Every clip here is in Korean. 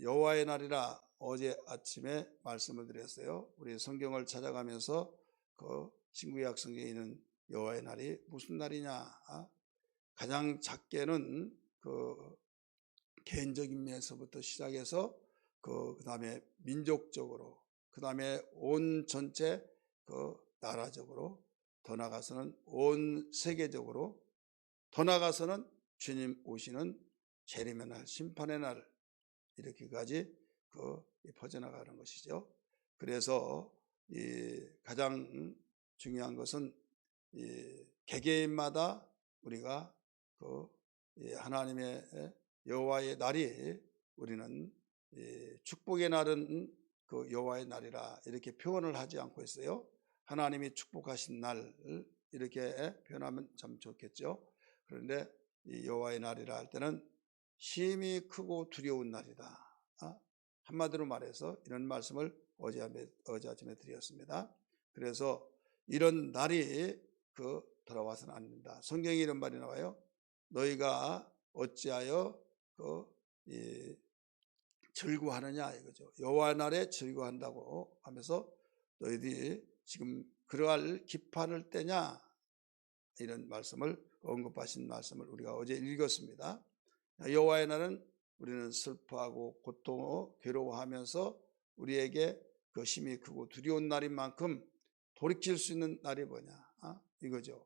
여호와의 날이라 어제 아침에 말씀을 드렸어요. 우리 성경을 찾아가면서 그 신구약 성경에 있는 여호와의 날이 무슨 날이냐? 가장 작게는 그 개인적인 면에서부터 시작해서 그다음에 민족적으로, 그다음에 온 전체 그 나라적으로, 더 나아가서는 온 세계적으로, 더 나아가서는 주님 오시는 재림의 날, 심판의 날, 이렇게까지 퍼져나가는 것이죠. 그래서 이 가장 중요한 것은 이 개개인마다 우리가 하나님의 여호와의 날이, 우리는 축복의 날은 그 여호와의 날이라 이렇게 표현을 하지 않고 있어요. 하나님이 축복하신 날, 이렇게 표현하면 참 좋겠죠. 그런데 이 여호와의 날이라 할 때는 힘이 크고 두려운 날이다. 한마디로 말해서 이런 말씀을 어제 아침에 드렸습니다. 그래서 이런 날이 돌아와서는 안 된다. 성경에 이런 말이 나와요. 너희가 어찌하여 즐거워하느냐 이거죠. 여호와 날에 즐거워한다고 하면서 너희들이 지금 그러할 기뻐할 때냐, 이런 말씀을 언급하신 말씀을 우리가 어제 읽었습니다. 여호와의 날은 우리는 슬퍼하고 고통하고 괴로워하면서 우리에게 그 힘이 크고 두려운 날인 만큼 돌이킬 수 있는 날이 뭐냐, 이거죠.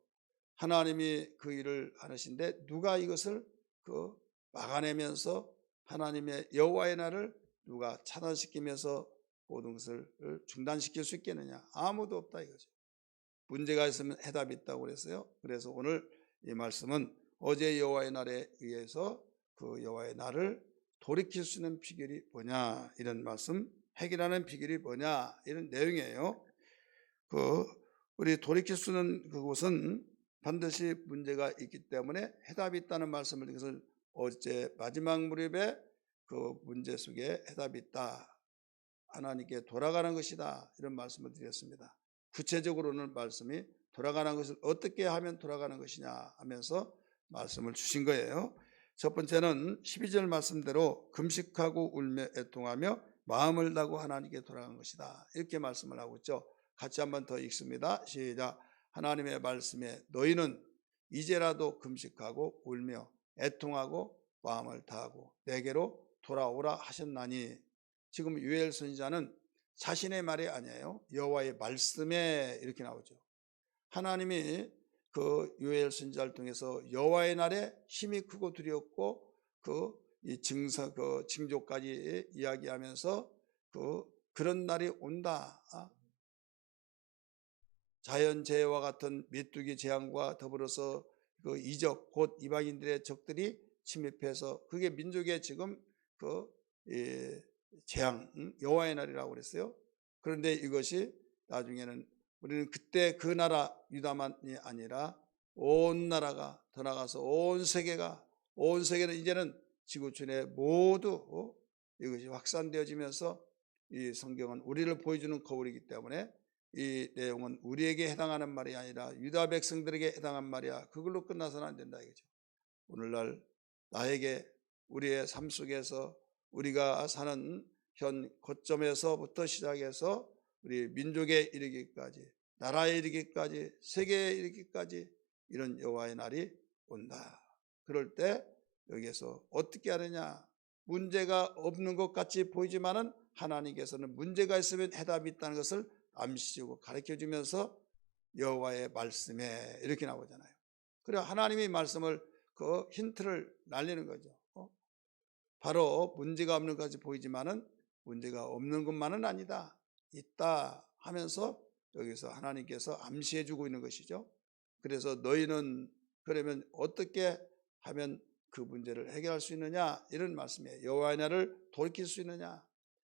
하나님이 그 일을 하시는데 누가 이것을 막아내면서 하나님의 여호와의 날을 누가 차단시키면서 모든 것을 중단시킬 수 있겠느냐? 아무도 없다 이거죠. 문제가 있으면 해답이 있다고 그랬어요. 그래서 오늘 이 말씀은 어제 여호와의 날에 의해서 그 여호와의 날을 돌이킬 수 있는 비결이 뭐냐, 이런 말씀, 해결하는 비결이 뭐냐, 이런 내용이에요. 우리 돌이킬 수 있는 그곳은 반드시 문제가 있기 때문에 해답이 있다는 말씀을, 이것을 어제 마지막 무렵에 그 문제 속에 해답이 있다, 하나님께 돌아가는 것이다, 이런 말씀을 드렸습니다. 구체적으로는 말씀이 돌아가는 것을 어떻게 하면 돌아가는 것이냐 하면서 말씀을 주신 거예요. 첫 번째는 12절 말씀대로 금식하고 울며 애통하며 마음을 다하고 하나님께 돌아가는 것이다, 이렇게 말씀을 하고 있죠. 같이 한번 더 읽습니다. 시작. 하나님의 말씀에 너희는 이제라도 금식하고 울며 애통하고 마음을 다하고 내게로 돌아오라 하셨나니, 지금 요엘 선지자는 자신의 말이 아니에요. 여호와의 말씀에 이렇게 나오죠. 하나님이 그 요엘 선지자를 통해서 여호와의 날에 힘이 크고 두렵고 이 징조까지 이야기하면서 그런 날이 온다. 자연재해와 같은 메뚜기 재앙과 더불어서 이적, 곧 이방인들의 적들이 침입해서 그게 민족의 지금 재앙, 여호와의 날이라고 그랬어요. 그런데 이것이 나중에는 우리는 그때 그 나라 유다만이 아니라 온 나라가, 더 나가서 온 세계는 이제는 지구촌에 모두 이것이 확산되어지면서, 이 성경은 우리를 보여주는 거울이기 때문에 이 내용은 우리에게 해당하는 말이 아니라 유다 백성들에게 해당한 말이야, 그걸로 끝나서는 안 된다 이거죠. 오늘날 나에게, 우리의 삶 속에서 우리가 사는 현 거점에서부터 시작해서 우리 민족에 이르기까지, 나라에 이르기까지, 세계에 이르기까지 이런 여호와의 날이 온다. 그럴 때 여기에서 어떻게 하느냐, 문제가 없는 것 같이 보이지만은 하나님께서는 문제가 있으면 해답이 있다는 것을 암시하고 가르쳐주면서 여호와의 말씀에 이렇게 나오잖아요. 그래 하나님의 말씀을 힌트를 날리는 거죠. 바로 문제가 없는 것까지 보이지만은 문제가 없는 것만은 아니다, 있다 하면서 여기서 하나님께서 암시해 주고 있는 것이죠. 그래서 너희는 그러면 어떻게 하면 그 문제를 해결할 수 있느냐, 이런 말씀이에요. 여호와의 날을 돌이킬 수 있느냐,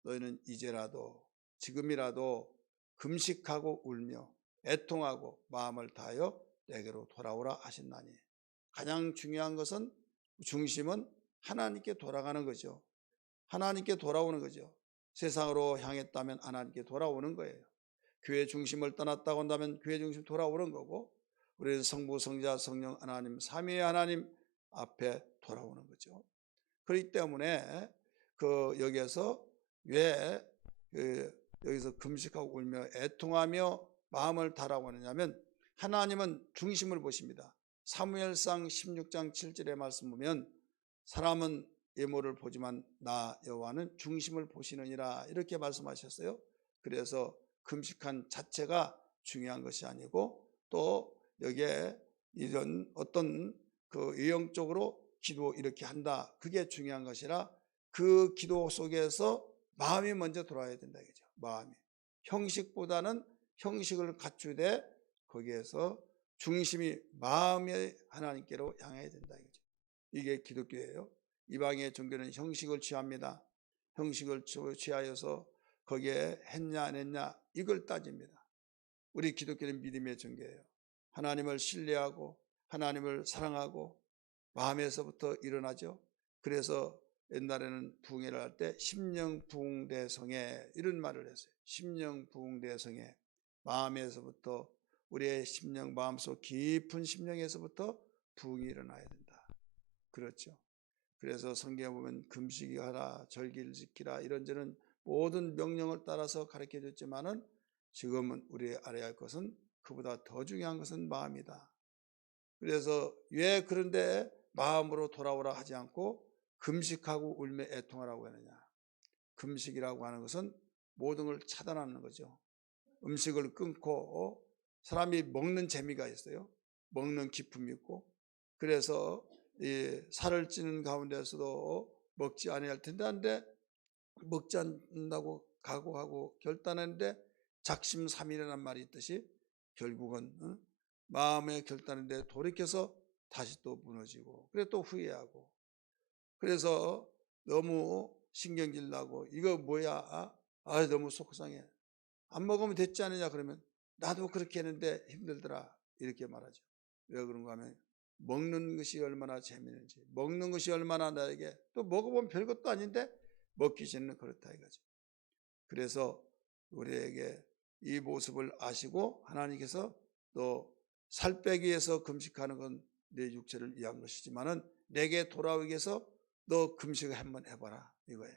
너희는 이제라도, 지금이라도 금식하고 울며 애통하고 마음을 다하여 내게로 돌아오라 하셨나니, 가장 중요한 것은, 중심은 하나님께 돌아가는 거죠. 하나님께 돌아오는 거죠. 세상으로 향했다면 하나님께 돌아오는 거예요. 교회 중심을 떠났다고 한다면 교회 중심 돌아오는 거고, 우리는 성부, 성자, 성령 하나님, 삼위의 하나님 앞에 돌아오는 거죠. 그렇기 때문에 여기에서 왜 여기서 금식하고 울며 애통하며 마음을 다라고 하느냐면 하나님은 중심을 보십니다. 사무엘상 16장 7절의 말씀 보면 사람은 외모를 보지만 나 여호와는 중심을 보시느니라 이렇게 말씀하셨어요. 그래서 금식한 자체가 중요한 것이 아니고 또 여기에 이런 어떤 외형적으로 기도 이렇게 한다 그게 중요한 것이라 그 기도 속에서 마음이 먼저 돌아야 된다 이거죠. 마음이 형식보다는 형식을 갖추되 거기에서 중심이 마음의 하나님께로 향해야 된다 이거죠. 이게 기독교예요. 이방의 종교는 형식을 취합니다. 형식을 취하여서 거기에 했냐 안 했냐 이걸 따집니다. 우리 기독교는 믿음의 종교예요. 하나님을 신뢰하고 하나님을 사랑하고 마음에서부터 일어나죠. 그래서 옛날에는 부흥회를 할 때 심령부흥대성회 이런 말을 했어요. 심령부흥대성회 마음에서부터 우리의 심령 마음속 깊은 심령에서부터 부흥이 일어나야 된다. 그렇죠. 그래서 성경에 보면 금식이 하라 절기를 지키라 이런저런 모든 명령을 따라서 가르쳐 줬지만은 지금은 우리 알아야 할 것은 그보다 더 중요한 것은 마음이다. 그래서 왜 그런데 마음으로 돌아오라 하지 않고 금식하고 울며 애통하라고 하느냐. 금식이라고 하는 것은 모든 걸 차단하는 거죠. 음식을 끊고 사람이 먹는 재미가 있어요. 먹는 기쁨이 있고 그래서 이 살을 찌는 가운데서도 먹지 않아야 할 텐데 한데 먹지 않는다고 각오하고 결단했는데 작심삼일이라는 말이 있듯이 결국은 마음의 결단인데 돌이켜서 다시 또 무너지고 그래 또 후회하고 그래서 너무 신경질 나고 이거 뭐야 너무 속상해 안 먹으면 됐지 않느냐 그러면 나도 그렇게 했는데 힘들더라 이렇게 말하죠. 왜 그런가 하면 먹는 것이 얼마나 재미있는지 먹는 것이 얼마나 나에게 또 먹어보면 별것도 아닌데 먹기 전에는 그렇다 이거죠. 그래서 우리에게 이 모습을 아시고 하나님께서 또 살 빼기 위해서 금식하는 건 내 육체를 위한 것이지만은 내게 돌아오기 위해서 너 금식을 한번 해봐라 이거예요.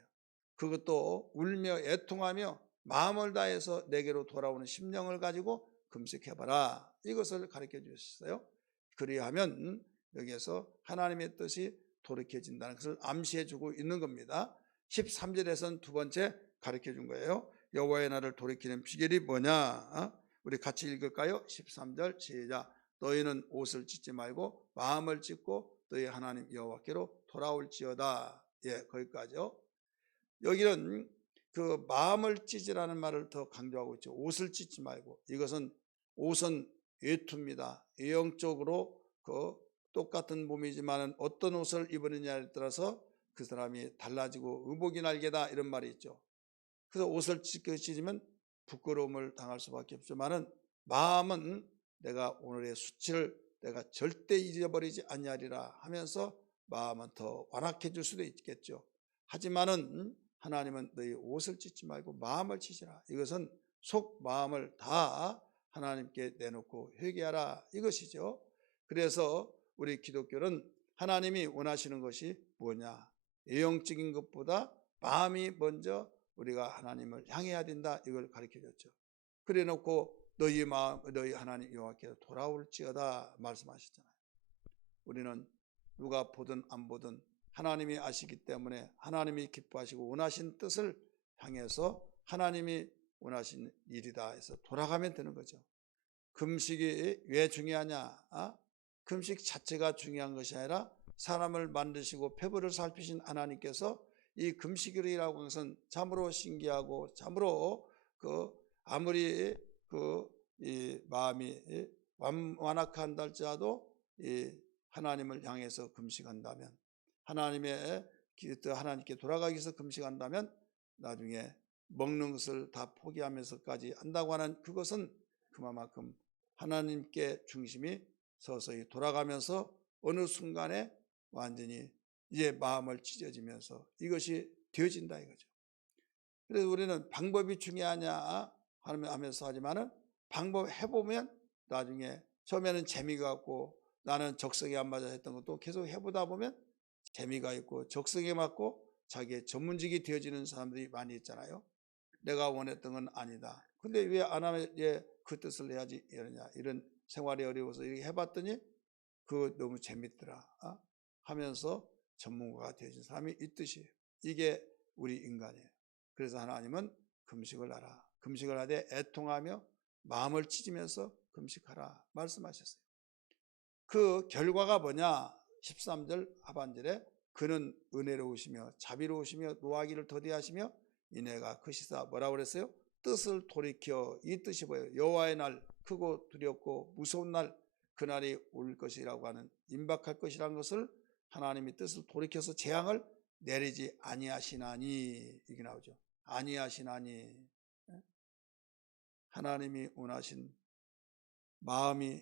그것도 울며 애통하며 마음을 다해서 내게로 돌아오는 심령을 가지고 금식해봐라 이것을 가르쳐 주셨어요. 그리하면 여기에서 하나님의 뜻이 돌이켜진다는 것을 암시해 주고 있는 겁니다. 13절에서는 두 번째 가르쳐 준 거예요. 여호와의 날을 돌이키는 비결이 뭐냐? 우리 같이 읽을까요? 13절 시작. 너희는 옷을 찢지 말고 마음을 찢고 너희 하나님 여호와께로 돌아올지어다. 예, 거기까지요. 여기는 그 마음을 찢으라는 말을 더 강조하고 있죠. 옷을 찢지 말고 이것은 옷은 외투입니다. 외형적으로 그 똑같은 몸이지만 어떤 옷을 입느냐에 따라서 그 사람이 달라지고 의복이 날개다 이런 말이 있죠. 그래서 옷을 찢으면 부끄러움을 당할 수밖에 없지만은 마음은 내가 오늘의 수치를 내가 절대 잊어버리지 아니하리라 하면서 마음은 더 완악해 줄 수도 있겠죠. 하지만은 하나님은 너희 옷을 찢지 말고 마음을 찢으라. 이것은 속 마음을 다 하나님께 내놓고 회개하라 이것이죠. 그래서 우리 기독교는 하나님이 원하시는 것이 뭐냐? 외형적인 것보다 마음이 먼저 우리가 하나님을 향해야 된다 이걸 가르쳐 줬죠. 그래 놓고 너희 마음 너희 하나님 여호와께로 돌아올지어다 말씀하셨잖아요. 우리는 누가 보든 안 보든 하나님이 아시기 때문에 하나님이 기뻐하시고 원하신 뜻을 향해서 하나님이 원하신 일이다 해서 돌아가면 되는 거죠. 금식이 왜 중요하냐? 금식 자체가 중요한 것이 아니라 사람을 만드시고 표부를 살피신 하나님께서 이 금식일이라고 하는 것은 참으로 신기하고 참으로 아무리 이 마음이 완악한다 할지라도 이 하나님을 향해서 금식한다면 하나님께 돌아가기 위해서 금식한다면 나중에 먹는 것을 다 포기하면서까지 한다고 하는 그것은 그만큼 하나님께 중심이 서서히 돌아가면서 어느 순간에 완전히 이제 마음을 찢어지면서 이것이 되어진다 이거죠. 그래서 우리는 방법이 중요하냐 하면서 하지만은 방법 해보면 나중에 처음에는 재미가 없고 나는 적성에 안 맞아 했던 것도 계속 해보다 보면 재미가 있고 적성에 맞고 자기의 전문직이 되어지는 사람들이 많이 있잖아요. 내가 원했던 건 아니다. 근데 왜 안 하면 그 뜻을 해야지 이러냐. 이런 생활이 어려워서 이렇게 해봤더니 그거 너무 재밌더라 하면서 전문가가 되어진 사람이 있듯이 이게 우리 인간이에요. 그래서 하나님은 금식을 하라. 금식을 하되 애통하며 마음을 찢으면서 금식하라 말씀하셨어요. 그 결과가 뭐냐? 13절 하반절에 그는 은혜로우시며 자비로우시며 노하기를 더디하시며 이내가 크시사 뭐라고 그랬어요? 뜻을 돌이켜. 이 뜻이 뭐예요? 여호와의 날, 크고 두렵고 무서운 날, 그날이 올 것이라고 하는, 임박할 것이라는 것을 하나님이 뜻을 돌이켜서 재앙을 내리지 아니하시나니, 이게 나오죠. 아니하시나니. 하나님이 원하신 마음이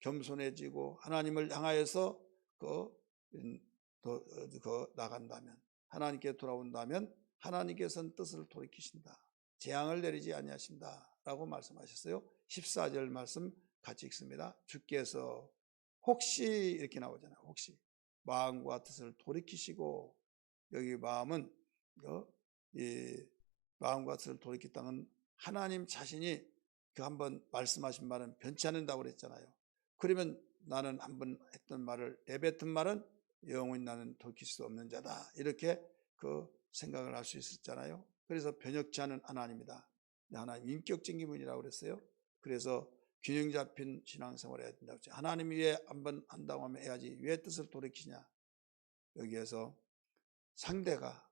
겸손해지고 하나님을 향하여서 나간다면, 하나님께 돌아온다면 하나님께서는 뜻을 돌이키신다. 재앙을 내리지 아니하신다 라고 말씀하셨어요. 14절 말씀 같이 읽습니다. 주께서 혹시 이렇게 나오잖아요. 혹시 마음과 뜻을 돌이키시고, 여기 마음은 이 마음과 뜻을 돌이켰다는 하나님 자신이 그 한번 말씀하신 말은 변치 않는다고 그랬잖아요. 그러면 나는 한번 했던 말을, 내뱉은 말은 영원히 나는 돌이킬 수 없는 자다, 이렇게 그 생각을 할 수 있었잖아요. 그래서 변혁치 않은 하나님이다. 하나님 인격적인 분이라고 그랬어요. 그래서 균형 잡힌 신앙생활을 해야 된다고 했죠. 하나님이 왜 한번 한다고 하면 해야지 왜 뜻을 돌이키냐. 여기에서 상대가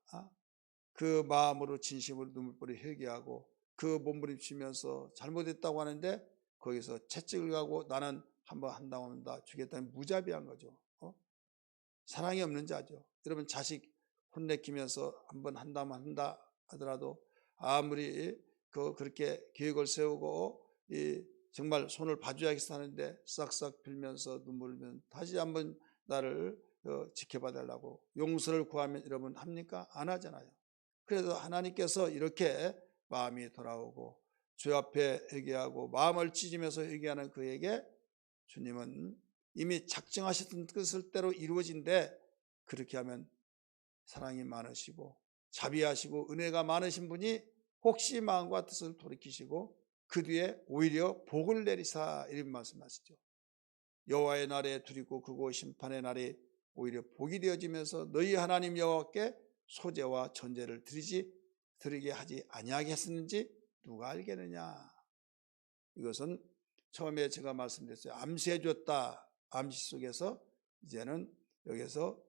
그 마음으로 진심으로 눈물보리 회개하고 그 몸부림치면서 잘못했다고 하는데 거기서 채찍을 가고 나는 한번 한다고 한다 주겠다는 무자비한 거죠. 사랑이 없는 자죠. 여러분, 자식 혼내키면서 한번 한다면 한다 하더라도 아무리 그렇게 계획을 세우고 정말 손을 봐줘야겠어 하는데 싹싹 빌면서 눈물을 흘리면 다시 한번 나를 지켜봐 달라고 용서를 구하면 여러분 합니까? 안 하잖아요. 그래서 하나님께서 이렇게 마음이 돌아오고 주 앞에 회개하고 마음을 찢으면서 회개하는 그에게 주님은 이미 작정하셨던 뜻대로 이루어진데, 그렇게 하면 사랑이 많으시고 자비하시고 은혜가 많으신 분이 혹시 마음과 뜻을 돌이키시고 그 뒤에 오히려 복을 내리사, 이런 말씀하시죠. 여호와의 날에 두렵고 크고 심판의 날이 오히려 복이 되어지면서 너희 하나님 여호와께 소제와 전제를 드리게 하지 아니하게 했었는지 누가 알겠느냐. 이것은 처음에 제가 말씀드렸어요. 암시해 줬다. 암시 속에서 이제는 여기서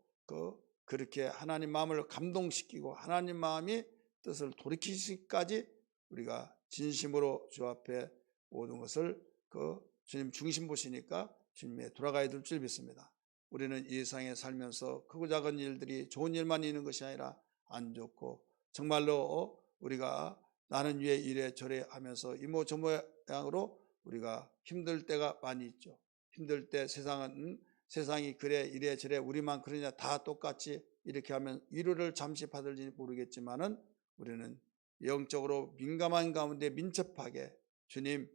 그렇게 하나님 마음을 감동시키고 하나님 마음이 뜻을 돌이키시기까지 우리가 진심으로 주 앞에 모든 것을 주님 중심 보시니까 주님에 돌아가야 될 줄 믿습니다. 우리는 이 세상에 살면서 크고 작은 일들이 좋은 일만 있는 것이 아니라 안 좋고, 정말로 우리가 나는 왜 이래 저래 하면서 이모 저 모양으로 우리가 힘들 때가 많이 있죠. 힘들 때 세상이 그래 이래 저래 우리만 그러냐 다 똑같이 이렇게 하면 위로를 잠시 받을지 모르겠지만은 우리는 영적으로 민감한 가운데 민첩하게 주님,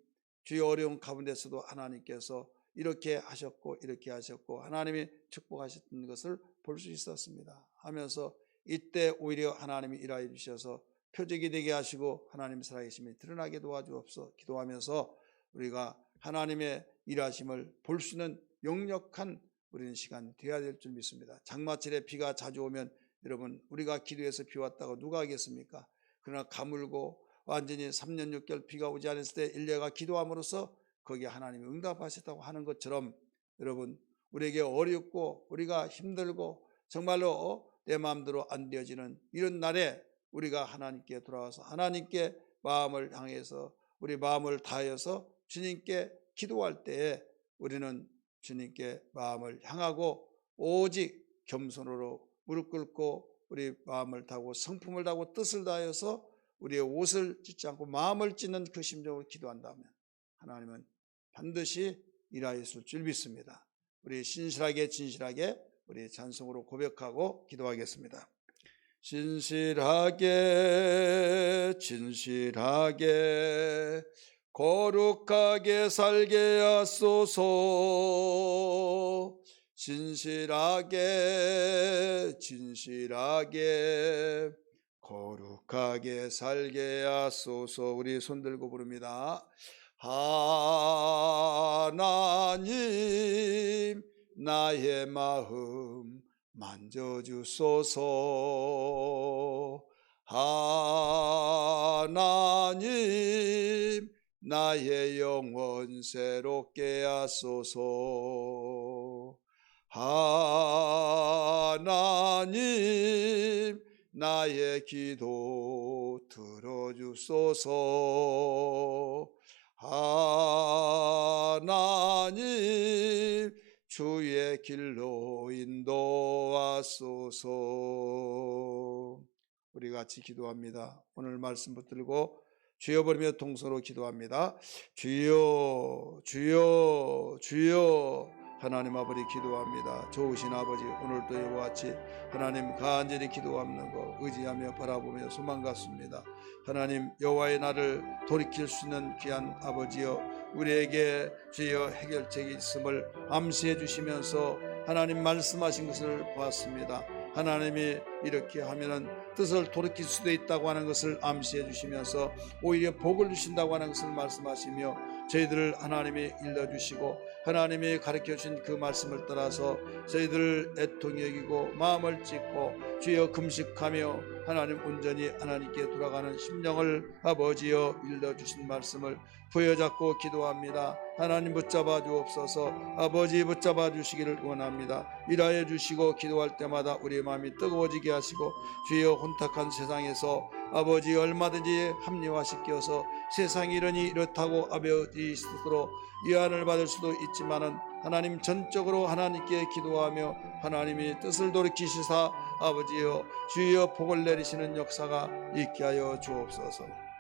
주의 어려운 가운데서도 하나님께서 이렇게 하셨고 이렇게 하셨고 하나님이 축복하셨던 것을 볼 수 있었습니다 하면서, 이때 오히려 하나님이 일하여 주셔서 표적이 되게 하시고 하나님 살아계심이 드러나게 도와주옵소서 기도하면서 우리가 하나님의 일하심을 볼 수 있는 역력한 우리는 시간이 되어야 될 줄 믿습니다. 장마철에 비가 자주 오면 여러분, 우리가 기도해서 비 왔다고 누가 하겠습니까? 그러나 가물고 완전히 3년 6개월 비가 오지 않았을 때 일레가 기도함으로써 거기에 하나님이 응답하셨다고 하는 것처럼, 여러분, 우리에게 어렵고 우리가 힘들고 정말로 내 마음대로 안 되어지는 이런 날에 우리가 하나님께 돌아와서 하나님께 마음을 향해서 우리 마음을 다하여서 주님께 기도할 때에 우리는 주님께 마음을 향하고 오직 겸손으로 무릎 꿇고 우리 마음을 다하고 성품을 다하고 뜻을 다하여서 우리의 옷을 찢지 않고 마음을 찢는 그 심정으로 기도한다면 하나님은 반드시 일하였을 줄 믿습니다. 우리 진실하게 우리 찬송으로 고백하고 기도하겠습니다. 진실하게 거룩하게 살게 하소서. 진실하게 진실하게 거룩하게 살게 하소서. 우리 손들고 부릅니다. 하나님 나의 마음 만져주소서. 하나님 나의 영혼 새롭게 하소서. 하나님 나의 기도 들어주소서. 하나님 주의 길로 인도하소서. 우리 같이 기도합니다. 오늘 말씀 붙들고 주여 부르며 동서로 기도합니다. 주여 주여 주여. 하나님 아버지 기도합니다. 좋으신 아버지, 오늘도 이와 같이 하나님 간절히 기도하는 거 의지하며 바라보며 소망 갖습니다. 하나님 여호와의 날을 돌이킬 수 있는 귀한 아버지여, 우리에게 주여 해결책이 있음을 암시해 주시면서 하나님 말씀하신 것을 보았습니다. 하나님이 이렇게 하면은 뜻을 돌이킬 수도 있다고 하는 것을 암시해 주시면서 오히려 복을 주신다고 하는 것을 말씀하시며 저희들을 하나님이 일러주시고 하나님이 가르쳐 주신 그 말씀을 따라서 저희들을 애통히 여기고 마음을 찢고 주여 금식하며 하나님 온전히 하나님께 돌아가는 심령을 아버지여 일러주신 말씀을 부여잡고 기도합니다. 하나님 붙잡아 주옵소서. 아버지 붙잡아 주시기를 원합니다. 일하여 주시고 기도할 때마다 우리의 마음이 뜨거워지게 하시고 주여 혼탁한 세상에서 아버지 얼마든지 합리화시켜서 세상이 이렇다고 아버지 스스로 위안을 받을 수도 있지만은 하나님 전적으로 하나님께 기도하며 하나님이 뜻을 돌이키시사 아버지여 주여 복을 내리시는 역사가 있게 하여 주옵소서.